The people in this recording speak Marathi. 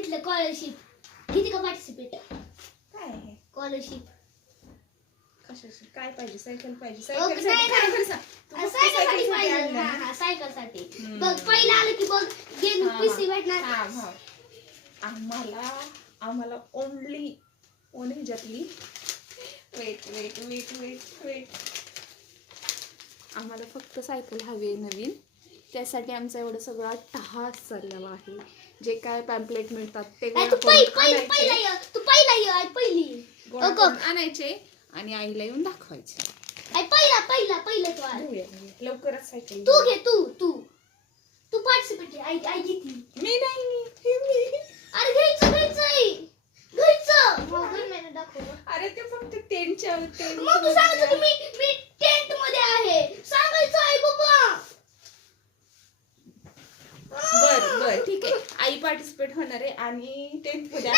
भेटलं स्कॉलरशिप घेते का पार्टिसिपेट काय आहे स्कॉलरशिप कशाची काय पाहिजे सायकल पाहिजे नाही, सायकलसाठी पाहिजे हा सायकलसाठी बघ पहिलं आलं की बघ गेम पीसी भेटणार आम्हाला ओनली ह्याच्यातली वेट आम्हाला फक्त सायकल हवी आहे नवीन त्यासाठी आमचा एवढं सगळं अट्टहास चाललेला आहे जे काय पॅम्पलेट मिळतात ते आणायचे आणि आईला येऊन दाखवायचे लवकरच सायकल तू घे तू पार्टिसिपेट आई घेतली मी नाही अरे घ्यायचंय अरे ते फक्त टेंटच्या मग तू सांगतो की मी टेंट मध्ये आहे सांगायचं आहे बाबा बर ठीक आहे आई पार्टिसिपेट होणार आहे आणि टेंट मध्ये